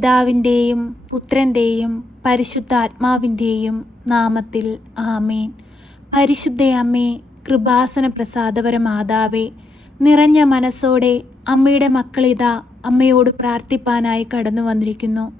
പിതാവിൻ്റെയും പുത്രൻ്റെയും പരിശുദ്ധാത്മാവിൻ്റെയും നാമത്തിൽ ആമേൻ. പരിശുദ്ധ അമ്മേ, കൃപാസന പ്രസാദപര മാതാവേ, നിറഞ്ഞ മനസ്സോടെ അമ്മയുടെ മക്കളിതാ അമ്മയോട് പ്രാർത്ഥിപ്പാനായി കടന്നു വന്നിരിക്കുന്നു.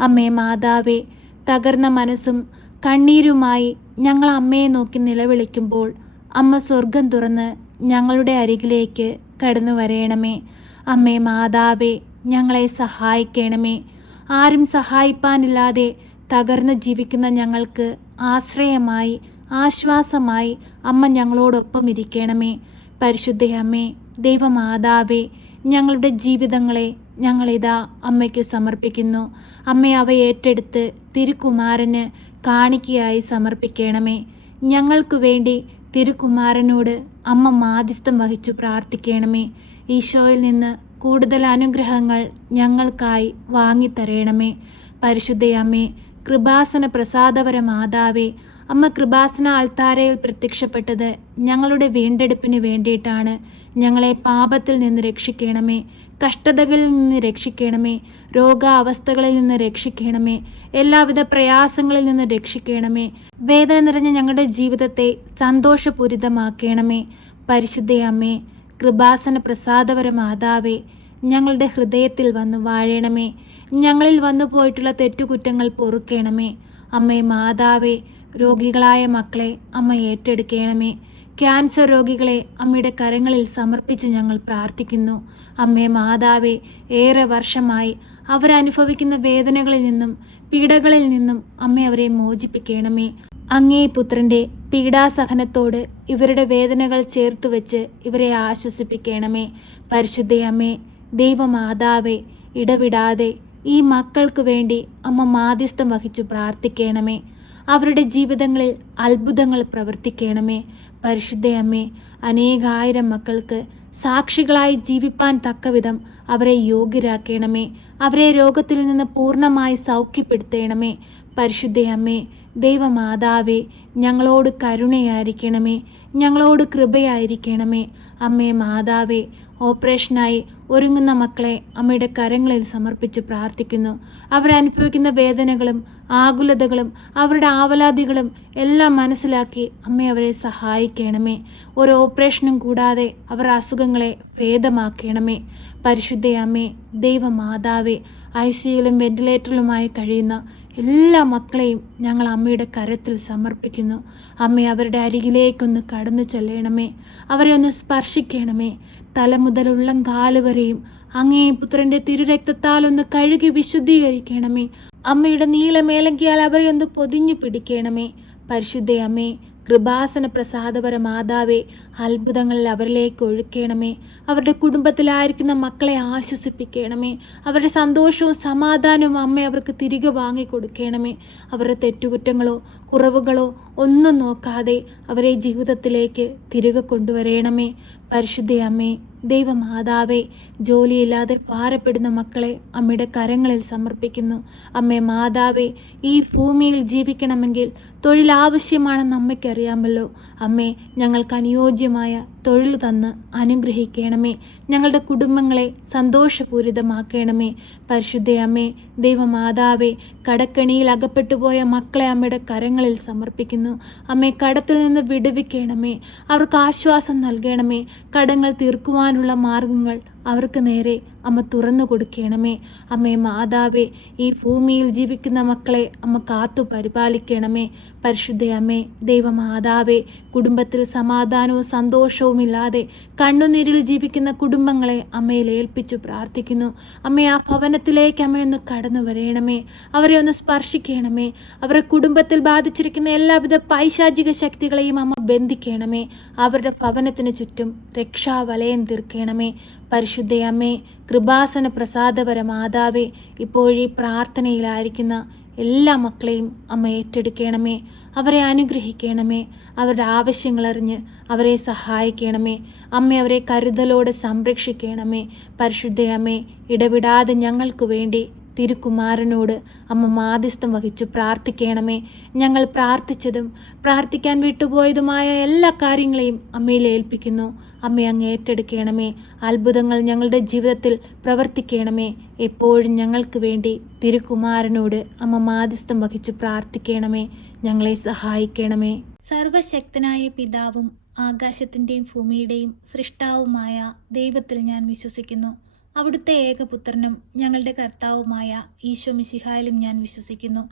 അമ്മേ മാതാവേ, തകർന്ന മനസ്സും കണ്ണീരുമായി ഞങ്ങൾ അമ്മയെ നോക്കി നിലവിളിക്കുമ്പോൾ അമ്മ സ്വർഗം തുറന്ന് ഞങ്ങളുടെ അരികിലേക്ക് കടന്നു വരേണമേ. അമ്മേ മാതാവേ, ഞങ്ങളെ സഹായിക്കണമേ. ആരും സഹായിപ്പാനില്ലാതെ തകർന്ന് ജീവിക്കുന്ന ഞങ്ങൾക്ക് ആശ്രയമായി ആശ്വാസമായി അമ്മ ഞങ്ങളോടൊപ്പം ഇരിക്കണമേ. പരിശുദ്ധ അമ്മേ, ദൈവമാതാവേ, ഞങ്ങളുടെ ജീവിതങ്ങളെ ഞങ്ങളിതാ അമ്മയ്ക്ക് സമർപ്പിക്കുന്നു. അമ്മ അവ ഏറ്റെടുത്ത് തിരുക്കുമാരന് കാണിക്കയായി സമർപ്പിക്കണമേ. ഞങ്ങൾക്ക് വേണ്ടി തിരുക്കുമാരനോട് അമ്മ മാധ്യസ്ഥം വഹിച്ചു പ്രാർത്ഥിക്കണമേ. ഈശോയിൽ നിന്ന് കൂടുതൽ അനുഗ്രഹങ്ങൾ ഞങ്ങൾക്കായി വാങ്ങിത്തരയണമേ. പരിശുദ്ധ അമ്മേ, കൃപാസന പ്രസാദപര മാതാവേ, അമ്മ കൃപാസന അൾത്താരയിൽ പ്രത്യക്ഷപ്പെട്ടത് ഞങ്ങളുടെ വീണ്ടെടുപ്പിന് വേണ്ടിയിട്ടാണ്. ഞങ്ങളെ പാപത്തിൽ നിന്ന് രക്ഷിക്കണമേ, കഷ്ടതകളിൽ നിന്ന് രക്ഷിക്കണമേ, രോഗാവസ്ഥകളിൽ നിന്ന് രക്ഷിക്കണമേ, എല്ലാവിധ പ്രയാസങ്ങളിൽ നിന്ന് രക്ഷിക്കണമേ. വേദന നിറഞ്ഞ ഞങ്ങളുടെ ജീവിതത്തെ സന്തോഷപൂരിതമാക്കണമേ. പരിശുദ്ധ അമ്മേ, കൃപാസന പ്രസാദപര മാതാവേ, ഞങ്ങളുടെ ഹൃദയത്തിൽ വന്നു വാഴണമേ. ഞങ്ങളിൽ വന്നു പോയിട്ടുള്ള തെറ്റുകുറ്റങ്ങൾ പൊറുക്കണമേ. അമ്മേ മാതാവേ, രോഗികളായ മക്കളെ അമ്മ ഏറ്റെടുക്കണമേ. ക്യാൻസർ രോഗികളെ അമ്മയുടെ കരങ്ങളിൽ സമർപ്പിച്ച് ഞങ്ങൾ പ്രാർത്ഥിക്കുന്നു. അമ്മേ മാതാവേ, ഏറെ വർഷമായി അവരനുഭവിക്കുന്ന വേദനകളിൽ നിന്നും പീഡകളിൽ നിന്നും അമ്മ അവരെ മോചിപ്പിക്കണമേ. അങ്ങേ പുത്രൻ്റെ പീഡാസഹനത്തോട് ഇവരുടെ വേദനകൾ ചേർത്ത് വെച്ച് ഇവരെ ആശ്വസിപ്പിക്കണമേ. പരിശുദ്ധ അമ്മേ, ദൈവമാതാവേ, ഇടവിടാതെ ഈ മക്കൾക്ക് വേണ്ടി അമ്മ മാധ്യസ്ഥം വഹിച്ചു പ്രാർത്ഥിക്കണമേ. അവരുടെ ജീവിതങ്ങളിൽ അത്ഭുതങ്ങൾ പ്രവർത്തിക്കണമേ. പരിശുദ്ധ അമ്മേ, അനേകായിരം മക്കൾക്ക് സാക്ഷികളായി ജീവിപ്പാൻ തക്കവിധം അവരെ യോഗ്യരാക്കണമേ. അവരെ രോഗത്തിൽ നിന്ന് പൂർണ്ണമായി സൗഖ്യപ്പെടുത്തണമേ. പരിശുദ്ധ അമ്മേ, ദൈവമാതാവേ, ഞങ്ങളോട് കരുണയായിരിക്കണമേ, ഞങ്ങളോട് കൃപയായിരിക്കണമേ. അമ്മേ മാതാവേ, ഓപ്പറേഷനായി ഒരുങ്ങുന്ന മക്കളെ അമ്മയുടെ കരങ്ങളിൽ സമർപ്പിച്ച് പ്രാർത്ഥിക്കുന്നു. അവരനുഭവിക്കുന്ന വേദനകളും ആകുലതകളും അവരുടെ ആവലാതികളും എല്ലാം മനസ്സിലാക്കി അമ്മ അവരെ സഹായിക്കണമേ. ഒരു ഓപ്പറേഷനും കൂടാതെ അവർ അസുഖങ്ങളെ ഭേദമാക്കണമേ. പരിശുദ്ധ അമ്മേ, ദൈവമാതാവേ, ICUയിലും വെന്റിലേറ്ററിലുമായി കഴിയുന്ന എല്ലാ മക്കളെയും ഞങ്ങൾ അമ്മയുടെ കരത്തിൽ സമർപ്പിക്കുന്നു. അമ്മ അവരുടെ അരികിലേക്കൊന്ന് കടന്നു ചെല്ലണമേ. അവരെ ഒന്ന് സ്പർശിക്കണമേ. തല മുതൽ ഉള്ളംകാല് വരെയും അങ്ങേ പുത്രൻ്റെ തിരുരക്തത്താൽ ഒന്ന് കഴുകി വിശുദ്ധീകരിക്കണമേ. അമ്മയുടെ നീലമേലങ്കിയാൽ അവരെ ഒന്ന് പൊതിഞ്ഞു പിടിക്കണമേ. പരിശുദ്ധ അമ്മേ, കൃപാസന പ്രസാദപര മാതാവേ, അത്ഭുതങ്ങളിൽ അവരിലേക്ക് ഒഴുക്കണമേ. അവരുടെ കുടുംബത്തിലായിരിക്കുന്ന മക്കളെ ആശ്വസിപ്പിക്കണമേ. അവരുടെ സന്തോഷവും സമാധാനവും അമ്മ അവർക്ക് തിരികെ വാങ്ങിക്കൊടുക്കണമേ. അവരുടെ തെറ്റുകുറ്റങ്ങളോ കുറവുകളോ ഒന്നും നോക്കാതെ അവരെ ജീവിതത്തിലേക്ക് തിരികെ കൊണ്ടുവരണമേ. പരിശുദ്ധ അമ്മേ, ദൈവമാതാവേ, ജോലിയില്ലാതെ ഭാരപ്പെടുന്ന മക്കളെ അമ്മയുടെ കരങ്ങളിൽ സമർപ്പിക്കുന്നു. അമ്മേ മാതാവേ, ഈ ഭൂമിയിൽ ജീവിക്കണമെങ്കിൽ തൊഴിൽ ആവശ്യമാണെന്ന് അമ്മയ്ക്കറിയാമല്ലോ. അമ്മേ, ഞങ്ങൾക്ക് അനുയോജ്യമായ തൊഴിൽ തന്ന് അനുഗ്രഹിക്കണമേ. ഞങ്ങളുടെ കുടുംബങ്ങളെ സന്തോഷപൂരിതമാക്കണമേ. പരിശുദ്ധ അമ്മേ, ദൈവമാതാവേ, കടക്കണിയിൽ അകപ്പെട്ടുപോയ മക്കളെ അമ്മയുടെ കരങ്ങളിൽ സമർപ്പിക്കുന്നു. അമ്മേ, കടത്തിൽ നിന്ന് വിടുവിക്കണമേ. അവർക്ക് ആശ്വാസം നൽകണമേ. കടങ്ങൾ തീർക്കുവാനുള്ള മാർഗങ്ങൾ അവർക്ക് നേരെ അമ്മ തുറന്നു കൊടുക്കണമേ. അമ്മേ മാതാവേ, ഈ ഭൂമിയിൽ ജീവിക്കുന്ന മക്കളെ അമ്മ കാത്തു പരിപാലിക്കണമേ. പരിശുദ്ധ അമ്മേ, ദൈവമാതാവേ, കുടുംബത്തിൽ സമാധാനവും സന്തോഷവും ഇല്ലാതെ കണ്ണുനീരിൽ ജീവിക്കുന്ന കുടുംബങ്ങളെ അമ്മയിൽ ഏൽപ്പിച്ചു പ്രാർത്ഥിക്കുന്നു. അമ്മേ, ആ ഭവനത്തിലേക്ക് അമ്മയൊന്ന് കടന്നു വരയണമേ. അവരെ ഒന്ന് സ്പർശിക്കണമേ. അവരുടെ കുടുംബത്തിൽ ബാധിച്ചിരിക്കുന്ന എല്ലാവിധ പൈശാചിക ശക്തികളെയും അമ്മ ബന്ധിക്കണമേ. അവരുടെ ഭവനത്തിന് ചുറ്റും രക്ഷാവലയം തീർക്കണമേ. പരിശുദ്ധ അമ്മേ, കൃപാസന പ്രസാദപര മാതാവേ, ഇപ്പോഴീ പ്രാർത്ഥനയിലായിരിക്കുന്ന എല്ലാ മക്കളെയും അമ്മ ഏറ്റെടുക്കണമേ. അവരെ അനുഗ്രഹിക്കണമേ. അവരുടെ ആവശ്യങ്ങളറിഞ്ഞ് അവരെ സഹായിക്കണമേ. അമ്മ അവരെ കരുതലോടെ സംരക്ഷിക്കണമേ. പരിശുദ്ധ അമ്മേ, ഇടവിടാതെ ഞങ്ങൾക്ക് വേണ്ടി തിരുക്കുമാരനോട് അമ്മ മാധ്യസ്ഥം വഹിച്ചു പ്രാർത്ഥിക്കണമേ. ഞങ്ങൾ പ്രാർത്ഥിച്ചതും പ്രാർത്ഥിക്കാൻ വിട്ടുപോയതുമായ എല്ലാ കാര്യങ്ങളെയും അമ്മയിൽ ഏൽപ്പിക്കുന്നു. അമ്മ അങ്ങ് ഏറ്റെടുക്കണമേ. അത്ഭുതങ്ങൾ ഞങ്ങളുടെ ജീവിതത്തിൽ പ്രവർത്തിക്കണമേ. എപ്പോഴും ഞങ്ങൾക്ക് വേണ്ടി തിരുക്കുമാരനോട് അമ്മ മാധ്യസ്ഥം വഹിച്ചു പ്രാർത്ഥിക്കണമേ. ഞങ്ങളെ സഹായിക്കണമേ. സർവശക്തനായ പിതാവും ആകാശത്തിൻ്റെയും ഭൂമിയുടെയും സൃഷ്ടാവുമായ ദൈവത്തിൽ ഞാൻ വിശ്വസിക്കുന്നു. അവിടുത്തെ ഏകപുത്രനും ഞങ്ങളുടെ കർത്താവുമായ ഈശോ മിശിഹായിലും ഞാൻ വിശ്വസിക്കുന്നു.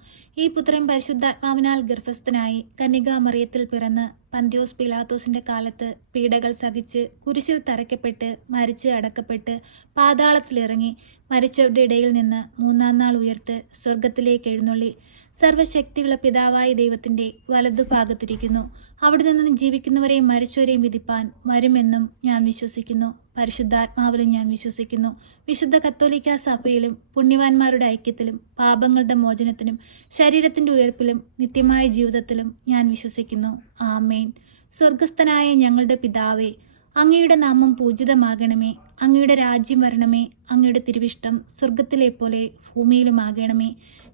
ഈ പുത്രൻ പരിശുദ്ധാത്മാവിനാൽ ഗർഭസ്ഥനായി കന്യകാമറിയത്തിൽ പിറന്ന് പന്തിയോസ് പിലാത്തോസിന്റെ കാലത്ത് പീഡകൾ സഹിച്ച് കുരിശിൽ തറയ്ക്കപ്പെട്ട് മരിച്ച് അടക്കപ്പെട്ട് പാതാളത്തിലിറങ്ങി മരിച്ചവരുടെ ഇടയിൽ നിന്ന് മൂന്നാം നാൾ ഉയർത്ത് സ്വർഗത്തിലേക്ക് എഴുന്നള്ളി സർവശക്തിയുള്ള പിതാവായ ദൈവത്തിൻ്റെ വലതുഭാഗത്തിരിക്കുന്നു. അവിടെ നിന്ന് ജീവിക്കുന്നവരെയും മരിച്ചവരെയും വിധിപ്പാൻ വരുമെന്നും ഞാൻ വിശ്വസിക്കുന്നു. പരിശുദ്ധാത്മാവിലും ഞാൻ വിശ്വസിക്കുന്നു. വിശുദ്ധ കത്തോലിക്കാ സഭയിലും പുണ്യവാന്മാരുടെ ഐക്യത്തിലും പാപങ്ങളുടെ മോചനത്തിനും ശരീരത്തിൻ്റെ ഉയർപ്പിലും നിത്യമായ ജീവിതത്തിലും ഞാൻ വിശ്വസിക്കുന്നു. ആമേൻ. സ്വർഗസ്ഥനായ ഞങ്ങളുടെ പിതാവേ, അങ്ങയുടെ നാമം പൂജിതമാകണമേ. അങ്ങയുടെ രാജ്യം വരണമേ. അങ്ങയുടെ തിരുവിഷ്ടം സ്വർഗത്തിലെ പോലെ ഭൂമിയിലുമാകണമേ.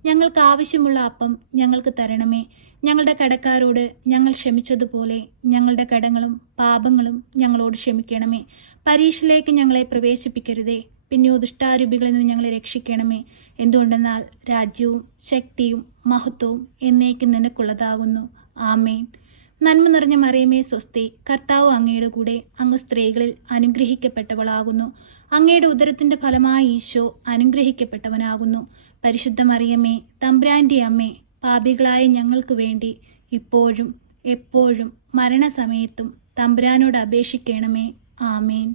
ഞങ്ങൾക്ക് ആവശ്യമുള്ള അപ്പം ഞങ്ങൾക്ക് തരണമേ. ഞങ്ങളുടെ കടക്കാരോട് ഞങ്ങൾ ക്ഷമിച്ചതുപോലെ ഞങ്ങളുടെ കടങ്ങളും പാപങ്ങളും ഞങ്ങളോട് ക്ഷമിക്കണമേ. പരീക്ഷയിലേക്ക് ഞങ്ങളെ പ്രവേശിപ്പിക്കരുതേ, പിന്നെയോ ദുഷ്ടാരൂപികളിൽ നിന്ന് ഞങ്ങളെ രക്ഷിക്കണമേ. എന്തുകൊണ്ടെന്നാൽ രാജ്യവും ശക്തിയും മഹത്വവും എന്നേക്കും നിനക്കുള്ളതാകുന്നു. ആമേൻ. നന്മ നിറഞ്ഞ മറിയമേ സ്വസ്തി, കർത്താവ് അങ്ങയുടെ കൂടെ, അങ്ങ് സ്ത്രീകളിൽ അനുഗ്രഹിക്കപ്പെട്ടവളാകുന്നു. അങ്ങയുടെ ഉദരത്തിൻ്റെ ഫലമായ ഈശോ അനുഗ്രഹിക്കപ്പെട്ടവനാകുന്നു. പരിശുദ്ധ മറിയമേ, തമ്പുരാൻ്റെ അമ്മേ, പാപികളായ ഞങ്ങൾക്ക് വേണ്ടി ഇപ്പോഴും എപ്പോഴും മരണസമയത്തും തമ്പുരാനോട് അപേക്ഷിക്കണമേ. ആമേൻ.